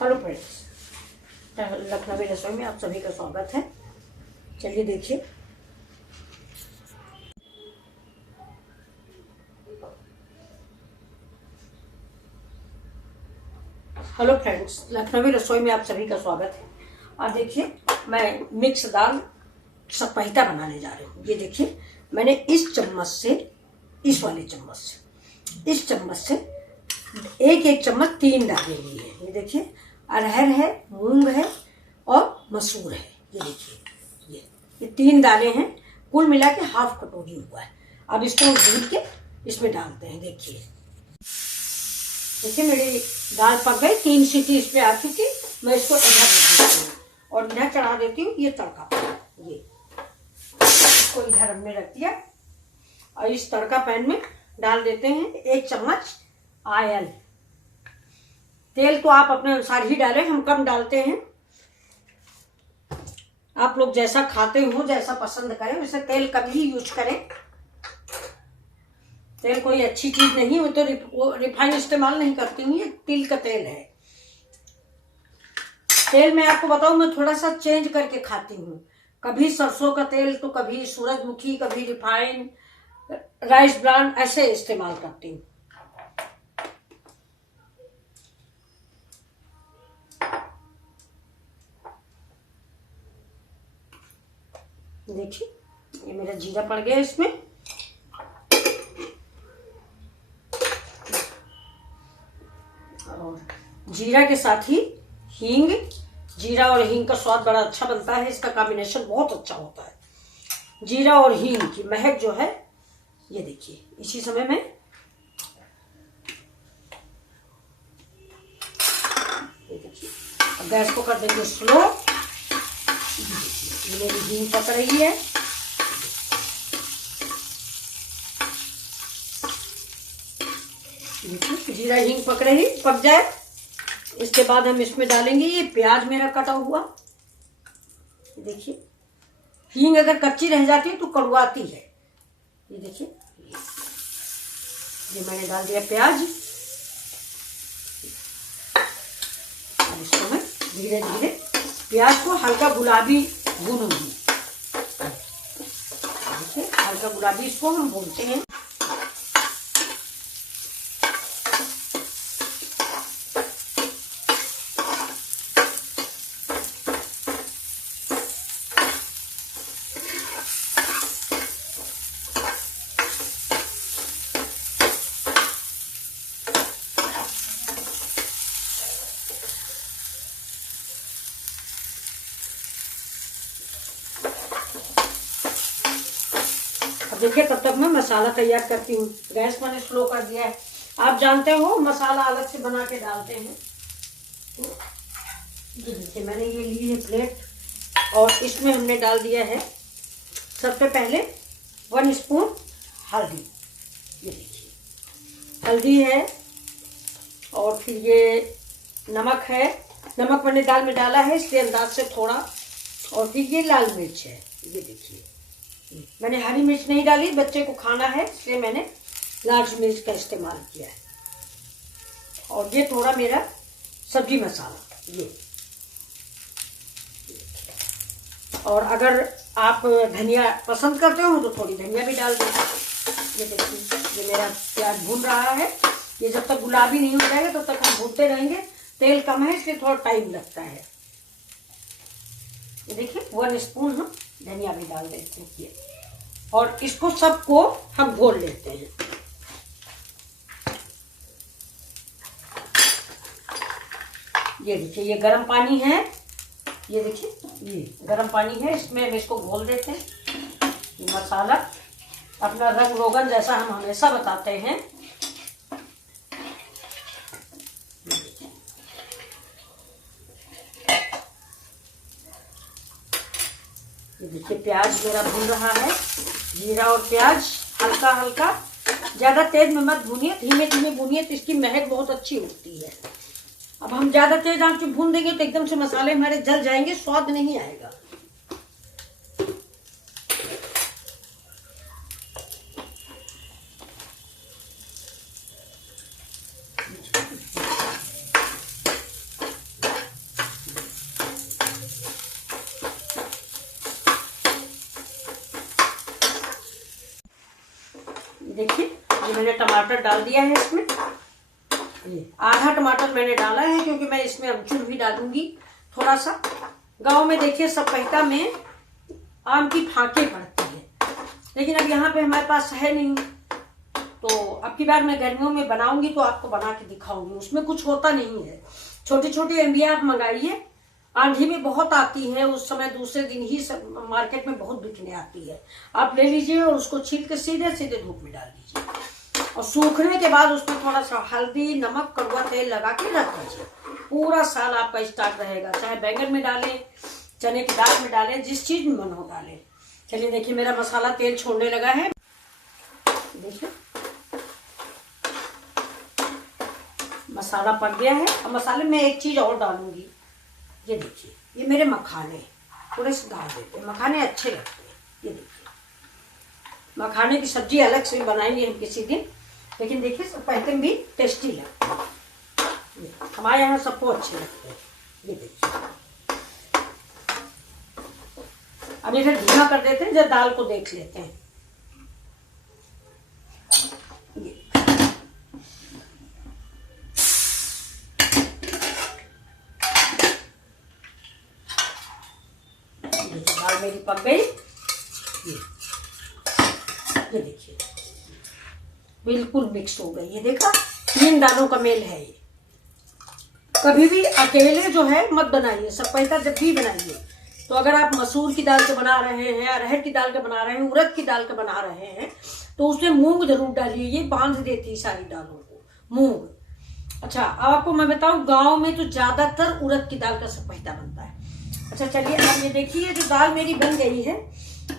Hello friends, Lucknowi रसोई में आप सभी का स्वागत है। चलिए देखिए, हेलो फ्रेंड्स, लखनवी रसोई में आप सभी का स्वागत है। और देखिए, मैं मिक्स दाल सतपहिता बनाने जा रही हूँ। ये देखिए, मैंने इस चम्मच से, इस वाले चम्मच से, इस चम्मच से एक चम्मच 3 दालें ली है। ये देखिए, अरहर है, मूंग है और मसूर है। ये देखिए, ये 3 दालें हैं, कुल मिला के हाफ कटोरी हुआ है। अब इसको हम भून के इसमें डालते हैं। देखिए मेरी दाल पक गई, 3 सीटी इस पे आ चुकी। मैं इसको इधर रख देती हूँ और इधर चढ़ा देती हूँ। ये तड़का, ये इसको इधर हमने रख दिया और इस तड़का पैन में डाल देते हैं 1 चम्मच ऑयल। तेल तो आप अपने अनुसार ही डालें, हम कम डालते हैं। आप लोग जैसा खाते हो, जैसा पसंद करें, वैसे तेल कम ही यूज करें। तेल कोई अच्छी चीज नहीं, वो तो रिफाइंड इस्तेमाल नहीं करती हूँ, ये तिल का तेल है। तेल मैं आपको बताऊं, मैं थोड़ा सा चेंज करके खाती हूँ। कभी सरसों का तेल तो कभी सूरजमुखी, कभी रिफाइंड, राइस ब्रांड ऐसे इस्तेमाल करती हूँ। देखिए, ये मेरा जीरा पड़ गया इसमें। और जीरा के साथ ही हींग, जीरा और हींग का स्वाद बड़ा अच्छा बनता है, इसका कॉम्बिनेशन बहुत अच्छा होता है। जीरा और हींग की महक जो है, ये देखिए, इसी समय में ये देखिए, अब गैस को कर देंगे स्लो। ये मेरी हींग पक रही है। जीरा हींग पक जाए, इसके बाद हम इसमें डालेंगे ये प्याज मेरा कटा हुआ। देखिए, हींग अगर कच्ची रह जाती है तो कड़वाती है। ये देखिए, ये मैंने डाल दिया प्याज। और इसको मैं धीरे धीरे प्याज को हल्का गुलाबी भूनूंगी। देखिए, हल्का गुलाबी इसको हम भूनते हैं। देखिए, तब तक मैं मसाला तैयार करती हूँ। गैस मैंने स्लो कर दिया है। आप जानते हो, मसाला अलग से बना के डालते हैं। तो ये देखिए, मैंने ये ली है प्लेट और इसमें हमने डाल दिया है सबसे पहले 1 स्पून हल्दी। ये देखिए, हल्दी है और फिर ये नमक है। नमक मैंने दाल में डाला है, इसलिए अंदाज से थोड़ा। और फिर ये लाल मिर्च है। ये देखिए, मैंने हरी मिर्च नहीं डाली, बच्चे को खाना है इसलिए मैंने लाल मिर्च का इस्तेमाल किया है। और ये थोड़ा मेरा सब्जी मसाला, ये। और अगर आप धनिया पसंद करते हो तो थोड़ी धनिया भी डाल दें। ये देखिए, ये मेरा प्याज भून रहा है। ये जब तक गुलाबी नहीं हो जाएगा तब तक हम भूनते रहेंगे। तेल कम है इसलिए थोड़ा टाइम लगता है। ये देखिए, 1 स्पून हम धनिया भी डाल देते हैं और इसको सबको हम घोल लेते हैं। ये देखिए, ये गर्म पानी है। ये देखिए, ये गर्म पानी है, इसमें हम इसको घोल देते हैं। ये मसाला अपना रंग रोगन जैसा हम हमेशा बताते हैं। ये देखिए, प्याज मेरा भून रहा है। जीरा और प्याज हल्का हल्का, ज्यादा तेज में मत भूनिए, धीमे धीमे भूनिए, तो इसकी महक बहुत अच्छी होती है। अब हम ज्यादा तेज आंच में भून देंगे तो एकदम से मसाले हमारे जल जाएंगे, स्वाद नहीं आएगा। टमाटर डाल दिया है इसमें। ये आधा टमाटर मैंने डाला है क्योंकि मैं इसमें अमचूर भी डालूंगी थोड़ा सा। गांव में देखिए सपेता में आम की फांके पड़ती है, लेकिन अब यहाँ पे हमारे पास है नहीं, तो अब की बार मैं गर्मियों में बनाऊंगी तो आपको बना के दिखाऊंगी। उसमें कुछ होता नहीं है, छोटी छोटी अम्बियां आप मंगाइए, आंधी में बहुत आती है, उस समय दूसरे दिन ही मार्केट में बहुत बिकने आती है। आप ले लीजिए और उसको छील के सीधे सीधे धूप में डाल दीजिए और सूखने के बाद उसमें थोड़ा सा हल्दी, नमक, कड़वा तेल लगा के रख दीजिए। पूरा साल आपका स्टॉक रहेगा, चाहे बैंगन में डालें, चने की दाल में डालें, जिस चीज में मन हो डालें। चलिए देखिए मेरा मसाला तेल छोड़ने लगा है, देखिए मसाला पक गया है। अब मसाले में एक चीज और डालूंगी, ये देखिए ये मेरे मखाने थोड़े से डाल देते हैं, मखाने अच्छे लगते हैं। ये देखिए मखाने की सब्जी अलग से बनाएंगे हम किसी दिन, लेकिन देखिए सपेते भी टेस्टी लगते हैं, हमारे यहाँ सबको अच्छे लगते हैं। ये देखिए अब इसे धीमा कर देते हैं, जब दाल को देख लेते हैं। दाल मेरी पक गई, ये देखिए बिल्कुल मिक्स हो गई। ये देखा 3 दालों का मेल है ये। कभी भी अकेले जो है मत बनाइए, सपेता जब भी बनाइए तो अगर आप मसूर की दाल के बना रहे हैं, अरहर की दाल के बना रहे हैं, उड़द की दाल के बना रहे हैं, तो उसमें मूंग जरूर डालिए, ये बांध देती है सारी दालों को, मूंग। अच्छा अब आपको मैं बताऊं, गांव में तो ज्यादातर उड़द की दाल का सपेता बनता है। अच्छा चलिए अब ये देखिए जो दाल मेरी बन गई है,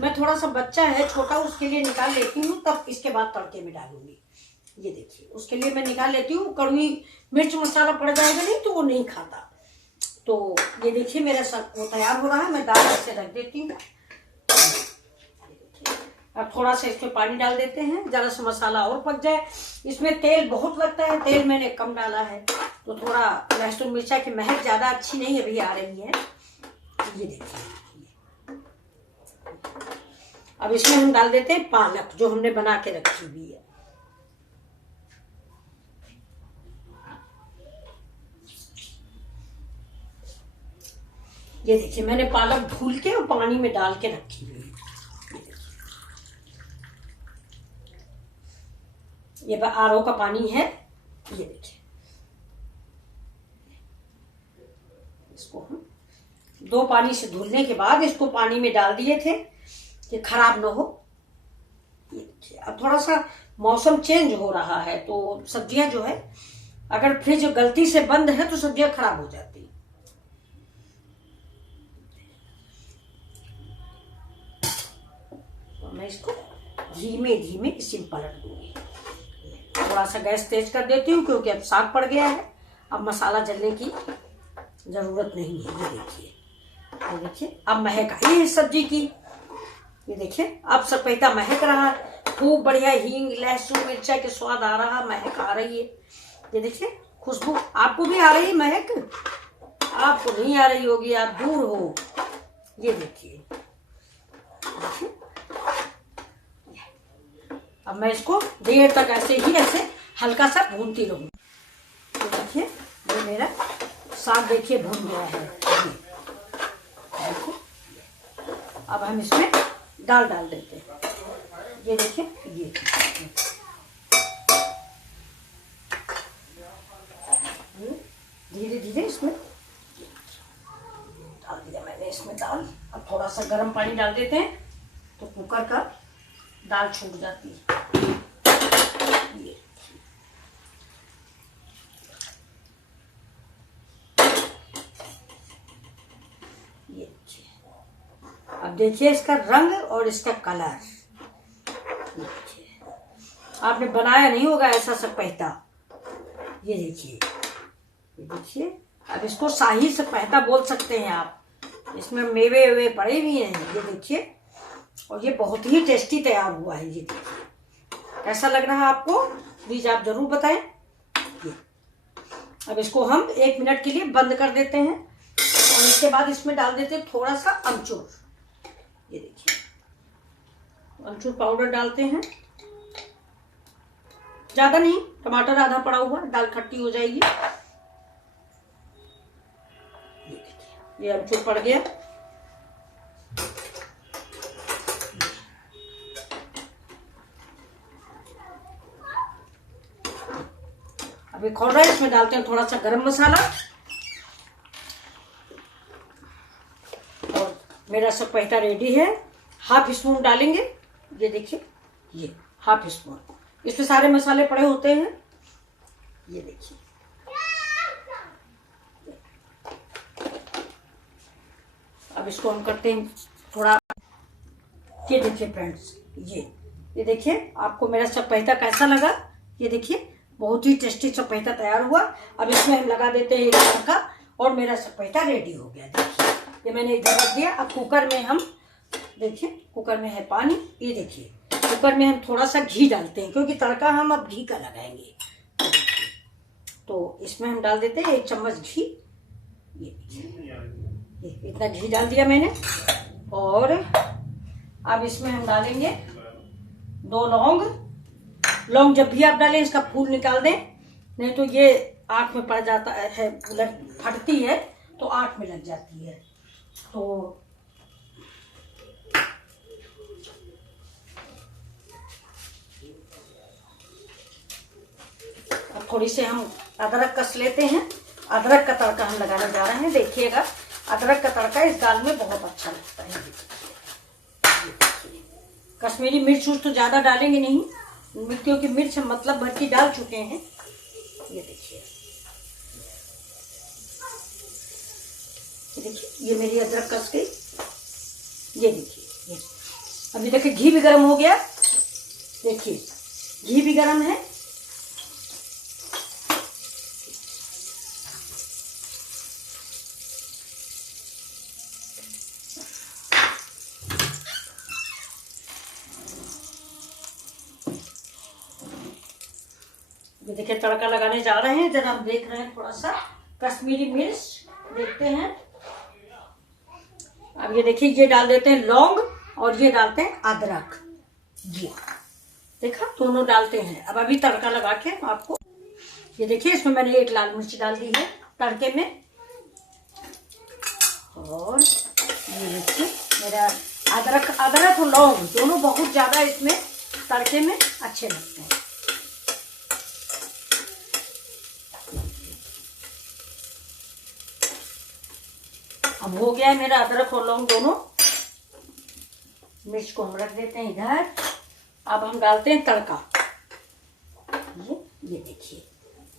मैं थोड़ा सा बच्चा है छोटा, उसके लिए निकाल लेती हूँ, तब इसके बाद तड़के में डालूंगी। ये देखिए उसके लिए मैं निकाल लेती हूँ, कड़वी मिर्च मसाला पड़ जाएगा नहीं तो वो नहीं खाता। तो ये देखिए मेरा सब वो तैयार हो रहा है, मैं दाल ऐसे रख देती हूँ। अब थोड़ा सा इसमें पानी डाल देते हैं, जरा सा मसाला और पक जाए। इसमें तेल बहुत लगता है, तेल मैंने कम डाला है, तो थोड़ा लहसुन मिर्चा की महक ज्यादा अच्छी नहीं अभी आ रही है। ये देखिए अब इसमें हम डाल देते हैं पालक जो हमने बना के रखी हुई है। ये देखिए मैंने पालक धुल के और पानी में डाल के रखी हुई है। ये आरओ का पानी है, ये देखिए इसको हम 2 पानी से धुलने के बाद इसको पानी में डाल दिए थे कि खराब ना हो। ये देखिए अब थोड़ा सा मौसम चेंज हो रहा है, तो सब्जियां जो है अगर फ्रिज गलती से बंद है तो सब्जियां खराब हो जाती। मैं इसको धीमे धीमे इसी में पलट दूंगी। थोड़ा सा गैस तेज कर देती हूँ क्योंकि अब साग पड़ गया है, अब मसाला जलने की जरूरत नहीं है। ये देखिए अब महक आई है सब्जी की। ये देखिए अब सपेता महक रहा है, खूब बढ़िया हींग, लहसुन, मिर्चा के स्वाद आ रहा, महक आ रही है। ये देखिए खुशबू आपको भी आ रही है महक, आपको नहीं आ रही होगी, आप दूर हो। ये देखिए अब मैं इसको देर तक ऐसे ही ऐसे हल्का सा भूनती रहूंगी। तो देखिए ये मेरा साग देखिए भून गया है। देखो अब हम इसमें दाल डाल देते हैं। ये देखिए ये धीरे धीरे इसमें डाल दिया मैंने इसमें दाल। अब थोड़ा सा गर्म पानी डाल देते हैं तो कुकर का दाल छूट जाती है। ये अब देखिए इसका रंग और इसका कलर, आपने बनाया नहीं होगा ऐसा सपेता। ये देखिए अब इसको शाही सपेता बोल सकते हैं आप, इसमें मेवे वेवे पड़े हुए हैं। ये देखिए और ये बहुत ही टेस्टी तैयार हुआ है। ये देखिए कैसा लग रहा है आपको, प्लीज आप जरूर बताएं। अब इसको हम 1 मिनट के लिए बंद कर देते हैं और इसके बाद इसमें डाल देते हैं थोड़ा सा अमचूर। ये देखिए अमचूर पाउडर डालते हैं। ज्यादा नहीं, टमाटर आधा पड़ा हुआ, दाल खट्टी हो जाएगी। ये अमचूर पड़ गया। अभी खोल रहा है, इसमें डालते हैं थोड़ा सा गरम मसाला। और मेरा सपेटा रेडी है। हाफ स्पून डालेंगे, ये देखिए, ये हाफ स्पून। इसमें सारे मसाले पड़े होते हैं, ये देखिए। अब इसको हम करते हैं थोड़ा, ये देखिए फ्रेंड्स, ये देखिए आपको मेरा सपेटा कैसा लगा। ये देखिए बहुत ही टेस्टी सपेटा तैयार हुआ। अब इसमें हम लगा देते हैं एक तड़का और मेरा सपेटा रेडी हो गया। देखिए ये मैंने इधर रख दिया। अब कुकर में हम देखिए, कुकर में है पानी। ये देखिए कुकर में हम थोड़ा सा घी डालते हैं, क्योंकि तड़का हम अब घी का लगाएंगे। तो इसमें हम डाल देते हैं 1 चम्मच घी। ये देखिए इतना घी डाल दिया मैंने। और अब इसमें हम डालेंगे 2 लौंग। लौंग जब भी आप डालें इसका फूल निकाल दें, नहीं तो ये आंख में पड़ जाता है, फटती है तो आंख में लग जाती है। तो अब थोड़ी से हम अदरक कस लेते हैं। अदरक का तड़का हम लगाने जा रहे हैं। देखिएगा अदरक का तड़का इस दाल में बहुत अच्छा लगता है। कश्मीरी मिर्च तो ज्यादा डालेंगे नहीं, क्योंकि मिर्च हम मतलब भर की डाल चुके हैं। ये देखिए, ये मेरी अदरक कस गई। ये देखिए, अभी देखिए घी भी गर्म हो गया। देखिए घी भी गर्म है। ये देखिए तड़का लगाने जा रहे हैं। जरा हम देख रहे हैं थोड़ा सा कश्मीरी मिर्च देखते हैं। अब ये देखिए ये डाल देते हैं लौंग और ये डालते हैं अदरक। ये देखा दोनों डालते हैं। अब अभी तड़का लगा के आपको, ये देखिए इसमें मैंने 1 लाल मिर्च डाल दी है तड़के में। और ये देखिए मेरा अदरक और लौंग दोनों बहुत ज्यादा इसमें तड़के में अच्छे लगते हैं। अब हो गया है मेरा अदरक और लौंग दोनों। मिर्च को हम रख देते हैं इधर। अब हम डालते हैं तड़का। ये देखिए,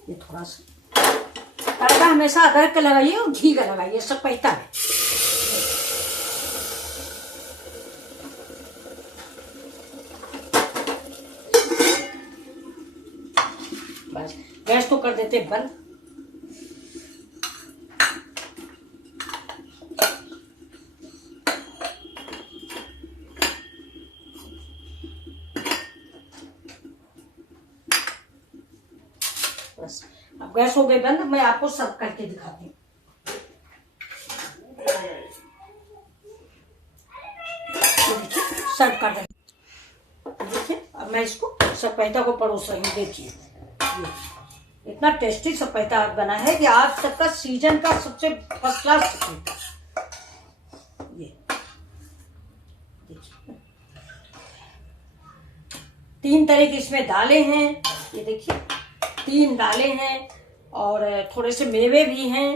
ये थोड़ा सा तड़का हमेशा अदरक का लगाइए और घी का लगाइए, सपेटा है। बस गैस को कर देते बंद। बस अब गैस हो गई बंद। मैं आपको सर्व करके दिखाती हूँ। सर्व कर दें। देखिए अब मैं इसको सपेटा को परोस रही हूँ। देखिए इतना टेस्टी सपेटा बना है कि आज तक का सीजन का सबसे फर्स्ट क्लास सपेटा। ये देखिए 3 तरह की इसमें दालें हैं। ये देखिए 3 दालें हैं और थोड़े से मेवे भी हैं।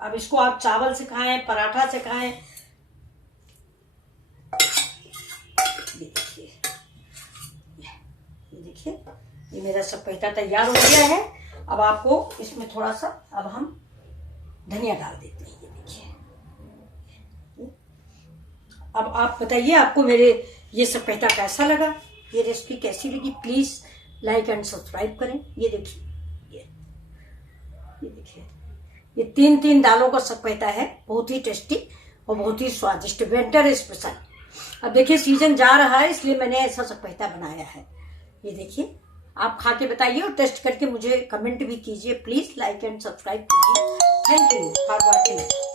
अब इसको आप चावल से खाएं, पराठा से खाएं। ये देखिए ये मेरा सपेटा तैयार हो गया है। अब आपको इसमें थोड़ा सा अब हम धनिया डाल देते हैं। ये देखिए, अब आप बताइए आपको मेरे ये सपेटा कैसा लगा, ये रेसिपी कैसी लगी। प्लीज लाइक एंड सब्सक्राइब करें। ये देखिए, ये देखिए ये 3 दालों का सपेटा है, बहुत ही टेस्टी और बहुत ही स्वादिष्ट, विंटर स्पेशल। अब देखिए सीजन जा रहा है इसलिए मैंने ऐसा सपेटा बनाया है। ये देखिए आप खा के बताइए और टेस्ट करके मुझे कमेंट भी कीजिए। प्लीज लाइक एंड सब्सक्राइब कीजिए। Thank you for watching.